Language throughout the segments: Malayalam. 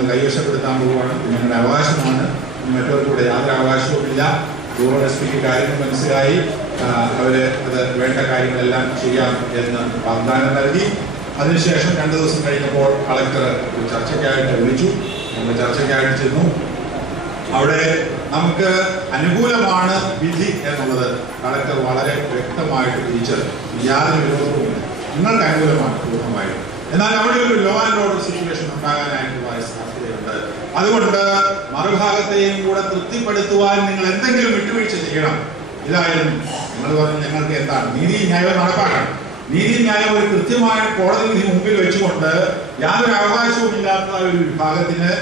ഞങ്ങൾ കൈവശപ്പെടുത്താൻ പോവുകയാണ്. ഞങ്ങളുടെ അവകാശമാണ്. മറ്റവർക്കൂടെ യാതൊരു അവകാശവുമില്ല. റൂറൽ എസ് പിക്ക് കാര്യങ്ങൾ മനസ്സിലായി. അവര് അത് വേണ്ട കാര്യങ്ങളെല്ലാം ചെയ്യാം എന്ന് വാഗ്ദാനം നൽകി. അതിനുശേഷം 2 ദിവസം കഴിഞ്ഞപ്പോൾ കളക്ടർ ഒരു ചർച്ചയ്ക്കായിട്ട് വിളിച്ചു. ഞങ്ങൾ ചർച്ചയ്ക്കായിട്ട് ചെന്നു. അവിടെ നമുക്ക് അനുകൂലമാണ് വിധി എന്നുള്ളത് കളക്ടർ വളരെ വ്യക്തമായിട്ട് തിരിച്ചത്. യാതൊരു വിരോധവുമില്ല, നിങ്ങൾക്ക് അനുകൂലമാണ് പൂർണ്ണമായിട്ട്. എന്നാൽ അവിടെ ഒരു ലോ ആൻഡ് ഓർഡർ സിറ്റുവേഷൻ ഉണ്ടാകാനായിട്ടുള്ള സാധ്യതയുണ്ട്. അതുകൊണ്ട് മറുഭാഗത്തെയും കൂടെ തൃപ്തിപ്പെടുത്തുവാൻ നിങ്ങൾ എന്തെങ്കിലും വിട്ടുവീഴ്ച ചെയ്യണം. ഇതായിരുന്നു നിങ്ങൾ പറഞ്ഞു. ഞങ്ങൾക്ക് എന്താണ് നീതി ന്യായം നടപ്പാക്കണം. നീതി ന്യായം ഒരു കൃത്യമായ കോടതി വിധി മുമ്പിൽ വെച്ചുകൊണ്ട് യാതൊരു അവകാശവും ഇല്ലാത്ത ഒരു വിഭാഗത്തിന്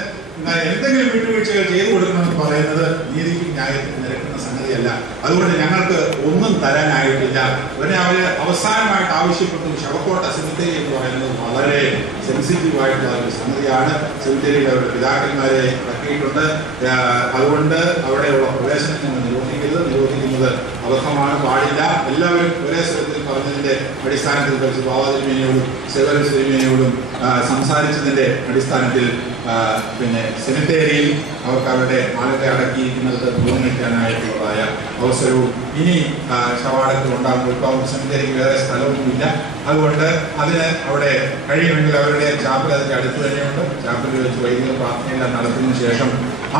എന്തെങ്കിലും വിട്ടുവീഴ്ചകൾ ചെയ്തു കൊടുക്കണമെന്ന് പറയുന്നത് നീതിക്ക് ന്യായത്തിന് നിരക്കുന്ന സംഗതിയല്ല. അതുകൊണ്ട് ഞങ്ങൾക്ക് ഒന്നും തരാനായിട്ടില്ല. ഉടനെ അവര് അവസാനമായിട്ട് ആവശ്യപ്പെട്ടു ശവക്കോട്ട സെമിത്തേരി എന്ന് പറയുന്നത് വളരെ സെൻസിറ്റീവായിട്ടുള്ള ഒരു സംഗതിയാണ്. സെമിത്തേരിയിൽ അവരുടെ പിതാക്കന്മാരെ ഇറക്കിയിട്ടുണ്ട്. അതുകൊണ്ട് അവിടെയുള്ള പ്രവേശനം ഞങ്ങൾ നിരോധിക്കുന്നത് അബദ്ധമാണ്, പാടില്ല. എല്ലാവരും ഒരേ സ്വരത്തിൽ പറഞ്ഞതിന്റെ അടിസ്ഥാനത്തിൽ കഴിച്ച് ബാബാ തിരുമേനിയോടും സേവര തിരുമേനിയോടും സംസാരിച്ചതിന്റെ അടിസ്ഥാനത്തിൽ പിന്നെ സെമിത്തേരിയിൽ അവർക്ക് അവരുടെ ആളുകളെ അടക്കിയിരിക്കുന്നത് പൂർണ്ണിക്കാനായിട്ടുള്ളതായ അവസരവും ഇനി ശവാടത്തിൽ ഉണ്ടാകുമ്പോൾ ഇപ്പം സെമിത്തേരിക്ക് വേറെ സ്ഥലമൊന്നുമില്ല. അതുകൊണ്ട് അതിന് അവിടെ കഴിയുമെങ്കിൽ അവരുടെ ചാപ്പൽ അതിൻ്റെ അടുത്ത് തന്നെയുണ്ട്. ചാപ്പലിൽ വെച്ച് വൈദിക പ്രാർത്ഥനയെല്ലാം നടത്തിയതിനു ശേഷം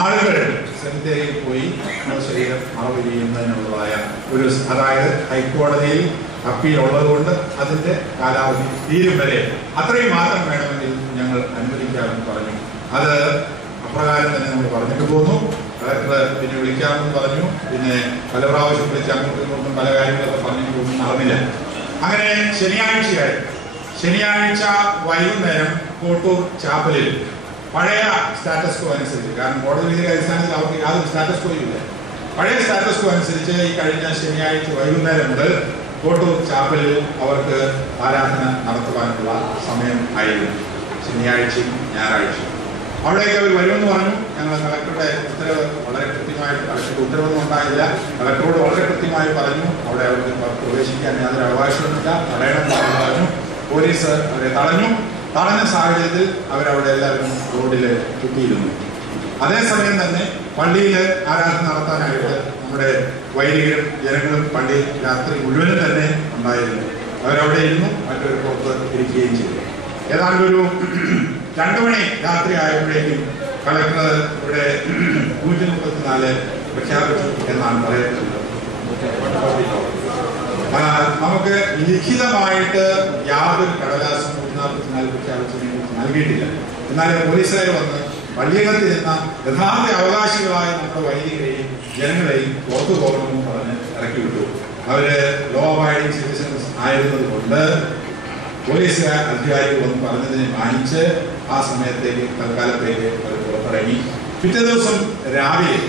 ആളുകൾ സെമിത്തേരിയിൽ പോയി ശരീരം മറവ് ചെയ്യുന്നതിനുള്ളതായ ഒരു, അതായത് ഹൈക്കോടതിയിൽ അപ്പീൽ ഉള്ളതുകൊണ്ട് അതിൻ്റെ കാലാവധി തീരും വരെ അത്രയും മാത്രം വേണമെങ്കിൽ ഞങ്ങൾ അനുവദിക്കാമെന്ന് പറഞ്ഞു. അത് അപ്രകാരം തന്നെ നമ്മൾ പറഞ്ഞിട്ട് പോന്നു. കളക്ടർ പിന്നെ വിളിക്കാമെന്ന് പറഞ്ഞു. പിന്നെ പല പ്രാവശ്യം വിളിച്ച് അങ്ങോട്ടും ഇങ്ങോട്ടും പല കാര്യങ്ങളൊക്കെ പറഞ്ഞിട്ട് ഒന്നും നടന്നില്ല. അങ്ങനെ ശനിയാഴ്ച വൈകുന്നേരം കോട്ടൂർ ചാപ്പലിൽ പഴയ സ്റ്റാറ്റസ് കോ അനുസരിച്ച്, കാരണം കോടതി വിധിയുടെ അടിസ്ഥാനത്തിൽ അവർക്ക് യാതൊരു സ്റ്റാറ്റസ് കോയും ഇല്ല, പഴയ സ്റ്റാറ്റസ് കോ അനുസരിച്ച് ഈ കഴിഞ്ഞ ശനിയാഴ്ച വൈകുന്നേരം മുതൽ കോട്ടൂർ ചാപ്പലിൽ അവർക്ക് ആരാധന നടത്തുവാനുള്ള സമയം ആയിരുന്നു. ശനിയാഴ്ചയും ഞായറാഴ്ചയും അവിടേക്ക് അവർ വരുമെന്ന് പറഞ്ഞു. ഞങ്ങൾ കളക്ടറുടെ ഉത്തരവ് വളരെ കൃത്യമായിട്ട്, കളക്ടറുടെ ഉത്തരവൊന്നും ഉണ്ടായില്ല, കളക്ടറോട് വളരെ കൃത്യമായി പറഞ്ഞു അവിടെ അവർക്ക് പ്രവേശിക്കാൻ യാതൊരു അവകാശവുമില്ല, തടയണമെന്ന് പറഞ്ഞു. പോലീസ് അവരെ തടഞ്ഞ സാഹചര്യത്തിൽ അവരവിടെ എല്ലാവരും റോഡിൽ ചുറ്റിയിരുന്നു. അതേസമയം തന്നെ പള്ളിയിൽ ആരാധന നടത്താനായിട്ട് നമ്മുടെ വൈദികരും ജനങ്ങളും പള്ളിയിൽ രാത്രി മുഴുവനും തന്നെ ഉണ്ടായിരുന്നു. അവരവിടെ ഇരുന്നു, മറ്റൊരു പുറത്ത് ഇരിക്കുകയും ചെയ്തു. ഏതാണ്ട് ഒരു 2 മണി രാത്രി ആയപ്പോഴേക്കും കളക്ടർ ഇവിടെ 134 പ്രഖ്യാപിച്ചു എന്നാണ് പറയുന്നത്. നമുക്ക് ലിഖിതമായിട്ട് യാതൊരു കടലാസും 144 പ്രഖ്യാപിച്ചതിനെ കുറിച്ച് നൽകിയിട്ടില്ല. എന്നാൽ പോലീസുകാർ വന്ന് പള്ളിയകത്തിരുന്ന യഥാർത്ഥ അവകാശികളായ നമ്മുടെ വൈദികരെയും ജനങ്ങളെയും പുറത്തു പോകണമെന്ന് പറഞ്ഞ് ഇറക്കി വിട്ടു. അവര് ലോ അബൈഡിംഗ് സിറ്റിസൺസ് ആയിരുന്നത് കൊണ്ട് പോലീസുകാർ അധികാരികൾ വന്ന് പറഞ്ഞതിനെ മാനിച്ച് ആ സമയത്തേക്ക് തൽക്കാലത്തേക്ക് അവർ പുറത്തിറങ്ങി. പിറ്റേ ദിവസം രാവിലെ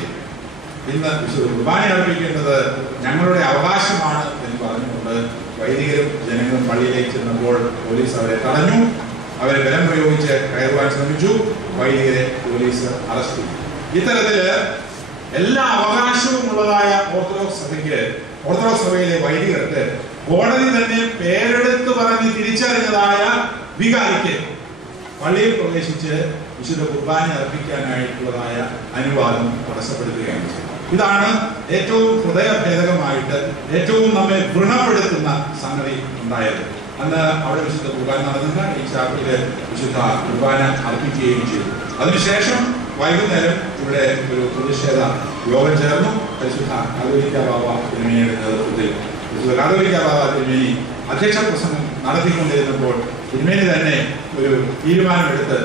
ഇന്ന് വിശുദ്ധ കുർബാന അർപ്പിക്കേണ്ടത് ഞങ്ങളുടെ അവകാശമാണ് എന്ന് പറഞ്ഞുകൊണ്ട് വൈദികരും ജനങ്ങളും പള്ളിയിലേക്ക് ചെന്നപ്പോൾ പോലീസ് അവരെ തടഞ്ഞു. അവരെ ബലം പ്രയോഗിച്ച് കയറുവാൻ ശ്രമിച്ചു. വൈദികരെ പോലീസ് അറസ്റ്റ് ചെയ്തു. ഇത്തരത്തില് എല്ലാ അവകാശവും ഉള്ളതായ ഓർത്തഡോക്സ് സഭയിലെ വൈദികർക്ക് കോടതി തന്നെ പേരെടുത്ത് പറഞ്ഞ് തിരിച്ചറിഞ്ഞതായ വികാരിക്ക് പള്ളിയിൽ പ്രവേശിച്ച് വിശുദ്ധ കുർബാന അർപ്പിക്കാനായിട്ടുള്ളതായ അനുവാദം തടസ്സപ്പെടുത്തുകയാണ്. ഇതാണ് ഏറ്റവും ഹൃദയഭേദകമായിട്ട് ഏറ്റവും നമ്മെ വ്രണപ്പെടുത്തുന്ന സംഗതി ഉണ്ടായത്. അന്ന് അവിടെ വിശുദ്ധ കുർബാന നടന്നില്ല. ഈ ചാപ്പലില് വിശുദ്ധ കുർബാന അർപ്പിക്കുകയും ചെയ്തു. അതിനുശേഷം വൈകുന്നേരം ഇവിടെ ഒരു പ്രതിഷേധ യോഗം ചേർന്നു. പരിശുദ്ധ കാതോലിക്ക ബാവ തിരുമേനിയുടെ നേതൃത്വത്തിൽ വിശുദ്ധ കാതോലിക്ക ബാവ തിരുമേനി അധ്യക്ഷ പ്രസംഗം നടത്തിക്കൊണ്ടിരുന്നപ്പോൾ തിരുമേനി തന്നെ ഒരു തീരുമാനമെടുത്ത്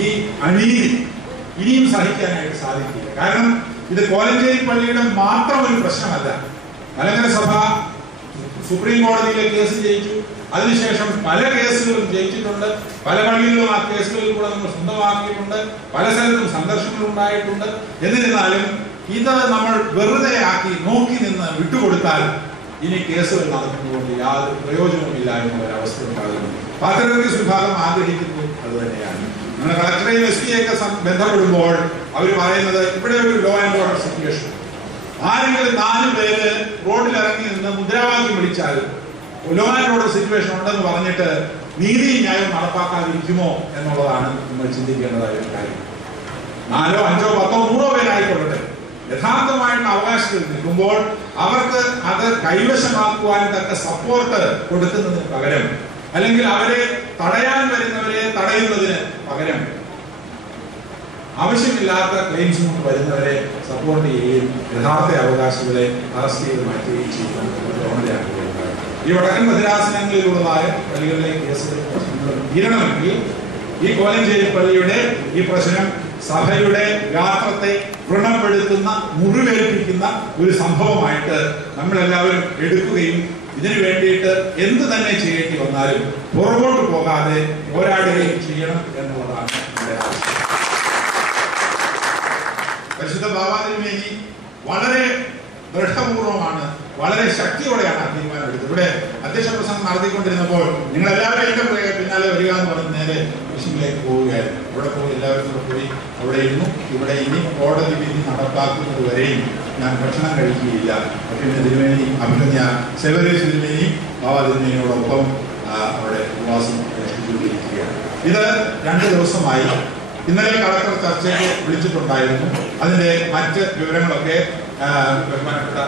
ഈ അനീതി ഇനിയും സഹിക്കാനായിട്ട് സാധിക്കില്ല. കാരണം ഇത് കോലഞ്ചേരി പള്ളിയുടെ മാത്രം ഒരു പ്രശ്നമല്ല. മലങ്കര സഭ സുപ്രീം കോടതിയിലെ കേസ് ജയിച്ചു. അതിനുശേഷം പല കേസുകളും ജയിച്ചിട്ടുണ്ട്. പല പള്ളികളിലും ആ കേസുകളിൽ കൂടെ നമ്മൾ സ്വന്തമാക്കിയിട്ടുണ്ട്. പല സ്ഥലത്തും സംഘർഷങ്ങൾ ഉണ്ടായിട്ടുണ്ട്. എന്നിരുന്നാലും ഇത് നമ്മൾ വെറുതെ ആക്കി നോക്കി നിന്ന് വിട്ടുകൊടുത്താൽ ഇനി കേസുകൾ നടക്കുന്നതുകൊണ്ട് യാതൊരു പ്രയോജനവുമില്ല എന്നൊരവസ്ഥ ഉണ്ടാകുന്നു. പാത്രഗീസ് വിഭാഗം ആഗ്രഹിക്കുന്നത് അത് തന്നെയാണ്. നമ്മൾ കളക്ടറേയും എസ് പിയൊക്കെ ബന്ധപ്പെടുമ്പോൾ അവർ പറയുന്നത് ഇവിടെ ഒരു ലോ ആൻഡ് ഓർഡർ സിറ്റുവേഷൻ, ആരെങ്കിലും 4 പേര് റോഡിൽ ഇറങ്ങി നിന്ന് മുദ്രാവാക്യം വിളിച്ചാൽ ലോ ആൻഡ് ഓർഡർ സിറ്റുവേഷൻ ഉണ്ടെന്ന് പറഞ്ഞിട്ട് നീതി ന്യായം നടപ്പാക്കാതിരിക്കുമോ എന്നുള്ളതാണ് നമ്മൾ ചിന്തിക്കേണ്ടതായ ഒരു കാര്യം. 4, 5, 10, 100 പേരായിക്കൊള്ളട്ടെ, യഥാർത്ഥമായിട്ടുള്ള അവകാശത്തിൽ നിൽക്കുമ്പോൾ അവർക്ക് അത് കൈവശമാക്കുവാൻ തക്ക സപ്പോർട്ട് കൊടുക്കുന്നതിന് പകരം, അല്ലെങ്കിൽ അവരെ തടയാൻ വരുന്നവരെ തടയുന്നതിന് പകരം, ആവശ്യമില്ലാത്ത ക്ലെയിംസ് കൊണ്ട് വരുന്നവരെ സപ്പോർട്ട് ചെയ്യുകയും യഥാർത്ഥ അവകാശികളെ അറസ്റ്റ് ചെയ്ത് മാറ്റുകയും ചെയ്യുന്ന ഈ വടക്കൻ ഭദ്രാസനങ്ങളിലുള്ളതായ പള്ളികളിലെ കേസുകൾ തീരണമെങ്കിൽ ഈ കോലഞ്ചേരി പള്ളിയുടെ ഈ പ്രശ്നം സഭയുടെ യാത്രത്തെ വ്രണപ്പെടുത്തുന്ന, മുറിവേൽപ്പിക്കുന്ന ഒരു സംഭവമായിട്ട് നമ്മളെല്ലാവരും എടുക്കുകയും ഇതിനു വേണ്ടിയിട്ട് എന്ത് തന്നെ ചെയ്യേണ്ടി വന്നാലും പുറകോട്ട് പോകാതെ പോരാടുകയും ചെയ്യണം എന്നുള്ളതാണ് നമ്മുടെ ആവശ്യം. പരിശുദ്ധ ബാബാ തിരുമേനി വളരെ ദൃഢപൂർവമാണ്, വളരെ ശക്തിയോടെയാണ് ആ തീരുമാനം എടുത്തത്. ഇവിടെ അധ്യക്ഷ പ്രസംഗം നടത്തിക്കൊണ്ടിരുന്നപ്പോൾ നിങ്ങൾ എല്ലാവരും എന്റെ പിന്നാലെ വരിക എന്ന് പറഞ്ഞ് നേരെ മിഷനിലേക്ക് പോവുകയായിരുന്നു. അവിടെ പോയി എല്ലാവരും കൂടെ പോയി അവിടെ ഇരുന്നു. ഇവിടെ ഇനി കോടതി വിധി നടപ്പാക്കുന്നത് വരെയും ഞാൻ ഭക്ഷണം കഴിക്കുകയില്ല. പിന്നെ തിരുമേനി അഭിനന്ദ സെവരീസ് തിരുമേനി ബാബാ തിരുമേനിയോടൊപ്പം അവിടെ ഉപവാസം അനുഷ്ഠിച്ചുകൊണ്ടിരിക്കുകയാണ്. ഇത് 2 ദിവസമായി. ഇന്നലെ കളക്ടർ ചർച്ചയ്ക്ക് വിളിച്ചിട്ടുണ്ടായിരുന്നു. അതിന്റെ മറ്റ് വിവരങ്ങളൊക്കെ ബഹുമാനപ്പെട്ട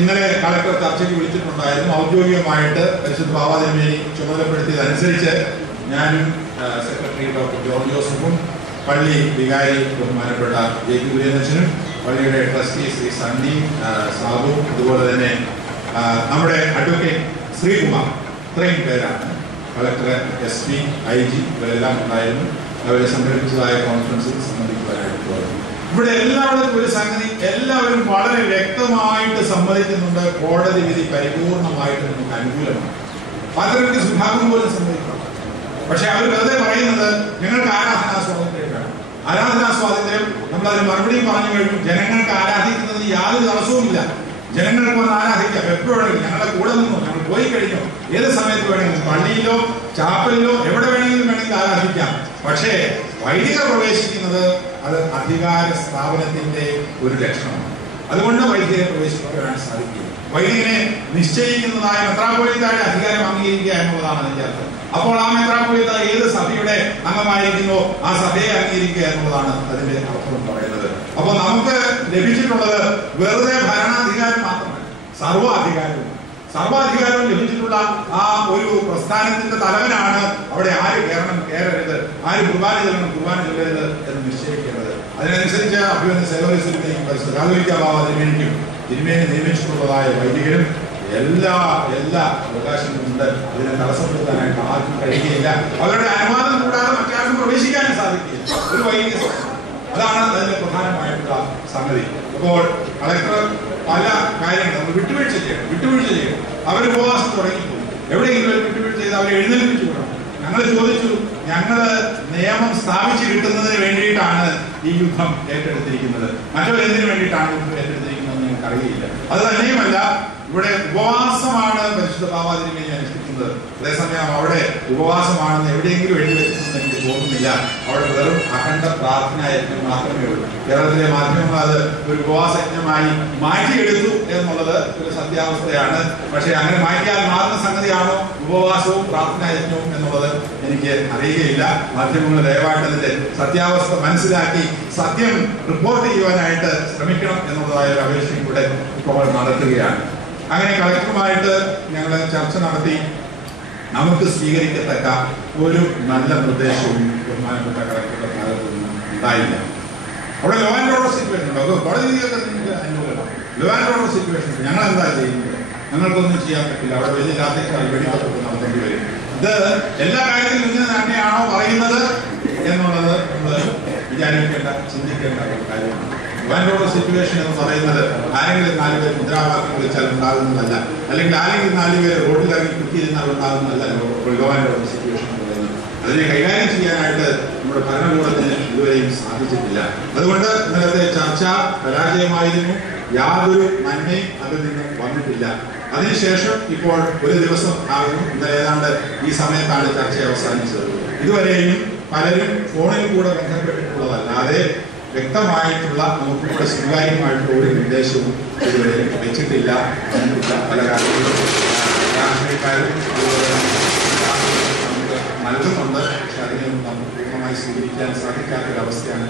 ഇന്നലെ കളക്ടർ ചർച്ചയ്ക്ക് വിളിച്ചിട്ടുണ്ടായിരുന്നു. ഔദ്യോഗികമായിട്ട് പരിശുദ്ധ ബാബാ തിരുമേനി ചുമതലപ്പെടുത്തിയതനുസരിച്ച് ഞാനും സെക്രട്ടറി ഡോക്ടർ ജോർജ് ജോസഫും പള്ളി വികാരി ബഹുമാനപ്പെട്ട ജെ.കെ. കുര്യനച്ഛനും പള്ളിയുടെ ട്രസ്റ്റി ശ്രീ സണ്ണി സാബു, അതുപോലെ തന്നെ നമ്മുടെ അഡ്വക്കേറ്റ് ശ്രീകുമാർ, ഇത്രയും പേരാണ് കളക്ടർ, SP, IG ഇവരെല്ലാം ഉണ്ടായിരുന്നു. അവരെ സംഘടിപ്പിച്ചതായ കോൺഫറൻസിൽ സംബന്ധിക്കുവാനായിട്ട് പോയിരുന്നു. ഇവിടെ എല്ലാവർക്കും ഒരു സംഗതി എല്ലാവരും വളരെ വ്യക്തമായിട്ട് സമ്മതിക്കുന്നുണ്ട്. കോടതി വിധി പരിപൂർണമായിട്ട് നമുക്ക് അനുകൂലമാണ്. പാത്രങ്ങൾക്ക് വിഭാഗം പോലും സമ്മതിക്കണം. പക്ഷെ അവർ വെറുതെ പറയുന്നത് ഞങ്ങൾക്ക് ആരാധനാ സ്വാതന്ത്ര്യം വേണം. ആരാധനാ സ്വാതന്ത്ര്യം നമ്മളതിന് മറുപടിയും പറഞ്ഞു കഴിഞ്ഞു. ജനങ്ങൾക്ക് ആരാധിക്കുന്നതിന് യാതൊരു തടസ്സവുമില്ല. ജനങ്ങൾക്ക് വന്ന് ആരാധിക്കാം എപ്പോഴെങ്കിലും. ഞങ്ങളുടെ കൂടെ നിന്നോ, ഞങ്ങൾ പോയി കഴിഞ്ഞോ, ഏത് സമയത്ത് വേണമെങ്കിലും പള്ളിയിലോ ചാപ്പലിലോ എവിടെ വേണമെങ്കിൽ ആരാധിക്കാം. പക്ഷേ വൈദികർ പ്രവേശിക്കുന്നത് അത് അധികാര സ്ഥാപനത്തിന്റെ ഒരു ലക്ഷണമാണ്. അതുകൊണ്ട് വൈദികരെ പ്രവേശിപ്പിക്കാൻ സാധിക്കില്ല. വൈദികനെ നിശ്ചയിക്കുന്നതായ മെത്രാപ്പൊലീത്തായുടെ അധികാരം അംഗീകരിക്കുക എന്നുള്ളതാണ് അതിന്റെ അർത്ഥം. അപ്പോൾ ആ മെത്രാപ്പൊലീത്ത ഏത് സഭയുടെ അംഗമായിരിക്കുന്നോ ആ സഭയെ അംഗീകരിക്കുക എന്നുള്ളതാണ് അതിന്റെ അർത്ഥം പറയുന്നത്. അപ്പൊ നമുക്ക് ലഭിച്ചിട്ടുള്ളത് വെറുതെ ഭരണാധികാരം മാത്രമല്ല, സർവ്വാധികാരവും ലഭിച്ചിട്ടുള്ള ആ ഒരു പ്രസ്ഥാനത്തിന്റെ തലവനാണ് അവിടെ ആര് കയറണം, കയറരുത്, ആര് കുർബാന ചെല്ലണം, കുർബാന ചെല്ലരുത് എന്ന് നിശ്ചയിക്കേണ്ടത്. അതിനനുസരിച്ച് അഭിവന്ദ സേവകരും പരിശുദ്ധ കാതോലിക്ക ബാബാ തിരുമേനിക്കും തിരുമേനി നിയമിച്ചിട്ടുള്ളതായ വൈദികരും എല്ലാ അവകാശങ്ങളുമുണ്ട്. അതിനെ തടസ്സപ്പെടുത്താനായിട്ട് ആർക്കും കഴിയുകയില്ല. അവരുടെ അനുവാദം കൂടാതെ മറ്റാർക്കും പ്രവേശിക്കാനും സാധിക്കില്ല ഒരു വൈദിക. അതാണ് അതിന്റെ പ്രധാനമായിട്ടുള്ള സംഗതി. അപ്പോൾ കളക്ടർ പല കാര്യങ്ങളും നമ്മൾ വിട്ടുവീഴ്ച ചെയ്യണം. അവർ ഉപവാസം തുടങ്ങിപ്പോയി. എവിടെയെങ്കിലും വിട്ടുവീഴ്ച ചെയ്ത് അവരെ എഴുന്നേൽപ്പിച്ചു വിടണം. ഞങ്ങൾ ചോദിച്ചു, ഞങ്ങള് നിയമം സ്ഥാപിച്ചു കിട്ടുന്നതിന് വേണ്ടിയിട്ടാണ് ഈ യുദ്ധം ഏറ്റെടുത്തിരിക്കുന്നത്, മറ്റൊരെന്തിനു വേണ്ടിയിട്ടാണ് യുദ്ധം ഏറ്റെടുത്തിരിക്കുന്നത് ഞങ്ങൾക്ക് അറിയില്ല. അത് തന്നെയുമല്ല, ഇവിടെ ഉപവാസമാണ് പരിശുദ്ധ ബാബാ തിരുമേനി അനുഷ്ഠിക്കുന്നത്. അതേസമയം അവിടെ ഉപവാസമാണെന്ന് എവിടെയെങ്കിലും എഴുതി വെച്ചിട്ടുണ്ടെന്ന് എനിക്ക് തോന്നുന്നില്ല. അവിടെ വെറും അഖണ്ഡ പ്രാർത്ഥനാ യജ്ഞം മാത്രമേ ഉള്ളൂ. കേരളത്തിലെ മാധ്യമങ്ങൾ അത് ഒരു ഉപവാസ യജ്ഞമായി മാറ്റിയെടുത്തു എന്നുള്ളത് ഒരു സത്യാവസ്ഥയാണ്. പക്ഷെ അങ്ങനെ മാറ്റിയാൽ മാറുന്ന സംഗതിയാണോ ഉപവാസവും പ്രാർത്ഥനാ യജ്ഞവും എന്നുള്ളത് എനിക്ക് അറിയുകയില്ല. മാധ്യമങ്ങൾ ദയവായിട്ട് അതിന്റെ സത്യാവസ്ഥ മനസ്സിലാക്കി സത്യം റിപ്പോർട്ട് ചെയ്യുവാനായിട്ട് ശ്രമിക്കണം എന്നുള്ളതായ ഒരു അപേക്ഷയും കൂടെ ഇപ്പോൾ നടത്തുകയാണ്. അങ്ങനെ കളക്ടറുമായിട്ട് ഞങ്ങൾ ചർച്ച നടത്തി. നമുക്ക് സ്വീകരിക്കത്തക്ക ഒരു നല്ല നിർദ്ദേശവും ബഹുമാനപ്പെട്ട കളക്ടറുടെ ഭാഗത്തു നിന്നും ഉണ്ടായില്ല. അവിടെ ലോ ആൻഡ് ഓർഡർ സിറ്റുവേഷൻ ഉണ്ട്. അത് കോടതി വിധിയൊക്കെ നിങ്ങൾക്ക് അനുകൂലമാണ്. ലോ ആൻഡ് ഓർഡർ സിറ്റുവേഷൻ ഉണ്ട്. ഞങ്ങൾ എന്താ ചെയ്യുന്നത്? ഞങ്ങൾക്കൊന്നും ചെയ്യാൻ പറ്റില്ല. അവിടെ വലിയ രാത്രിക്കാർ വെടിവെപ്പ് നടത്തേണ്ടി വരും. ഇത് എല്ലാ കാര്യത്തിലും ഇങ്ങനെ തന്നെയാണോ പറയുന്നത് എന്നുള്ളത് നമ്മൾ വിചാരിക്കേണ്ട, ചിന്തിക്കേണ്ട ഒരു കാര്യമാണ്. ലോ സിറ്റുവേഷൻ എന്ന് പറയുന്നത് ആരെങ്കിലും 4 പേർ മുദ്രാവാക്യം വിളിച്ചാൽ ഉണ്ടാകുന്നതല്ല, അല്ലെങ്കിൽ ആരെങ്കിലും 4 പേര് റോഡിലിറങ്ങി കുത്തിയിരുന്നാൽ ഉണ്ടാകുന്നതല്ല ലോ ആൻഡ് ഓർഡർ സിറ്റുവേഷൻ എന്ന് പറയുന്നത്. അതിനെ കൈകാര്യം ചെയ്യാനായിട്ട് നമ്മുടെ ഭരണകൂടത്തിന് ഇതുവരെയും സാധിച്ചിട്ടില്ല. അതുകൊണ്ട് ഇന്നലത്തെ ചർച്ച പരാജയമായിരുന്നു. യാതൊരു നന്മയും അതിൽ നിന്ന് വന്നിട്ടില്ല. അതിനുശേഷം ഇപ്പോൾ ഒരു ദിവസം ആകുന്നു. ഇന്നലെ ഏതാണ്ട് ഈ സമയത്താണ് ചർച്ച അവസാനിച്ചത്. ഇതുവരെയും പലരും ഫോണിൽ കൂടെ ബന്ധപ്പെട്ടിട്ടുള്ളതല്ലാതെ വ്യക്തമായിട്ടുള്ള നമുക്ക് കൂടെ സ്വീകാര്യമായിട്ടുള്ള ഒരു നിർദ്ദേശവും ഇതുവരെ വെച്ചിട്ടില്ല. പല കാര്യങ്ങളും രാഷ്ട്രീയക്കാരും നൽകുന്നുണ്ട്. പക്ഷെ അതിനെയൊന്നും നമുക്ക് പൂർണ്ണമായി സ്വീകരിക്കാൻ സാധിക്കാത്തൊരവസ്ഥയാണ്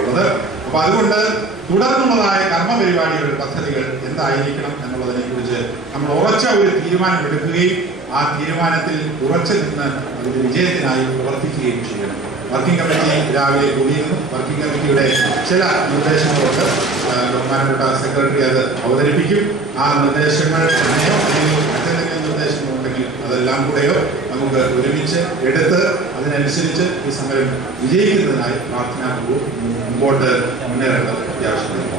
ഉള്ളത്. അപ്പൊ അതുകൊണ്ട് തുടർന്നുള്ളതായ കർമ്മപരിപാടികൾ, പദ്ധതികൾ എന്തായിരിക്കണം എന്നുള്ളതിനെ കുറിച്ച് നമ്മൾ ഉറച്ച ഒരു തീരുമാനമെടുക്കുകയും ആ തീരുമാനത്തിൽ ഉറച്ചു നിന്ന് അതിന്റെ വിജയത്തിനായി പ്രവർത്തിക്കുകയും ചെയ്യണം. വർക്കിംഗ് കമ്മിറ്റി രാവിലെ കൂടിയിരുന്നു. വർക്കിംഗ് കമ്മിറ്റിയുടെ ചില നിർദ്ദേശങ്ങളുണ്ട്. ബഹുമാനപ്പെട്ട സെക്രട്ടറി അത് അവതരിപ്പിക്കും. ആ നിർദ്ദേശങ്ങൾ തന്നെയോ അല്ലെങ്കിൽ മറ്റെന്തെങ്കിലും നിർദ്ദേശങ്ങളുണ്ടെങ്കിൽ അതെല്ലാം കൂടെയോ നമുക്ക് ഒരുമിച്ച് എടുത്ത് അതിനനുസരിച്ച് ഈ സമരം വിജയിക്കുന്നതിനായി പ്രാർത്ഥനാപൂർവ്വം മുമ്പോട്ട് മുന്നേറേണ്ടത് അത്യാവശ്യമാണ്.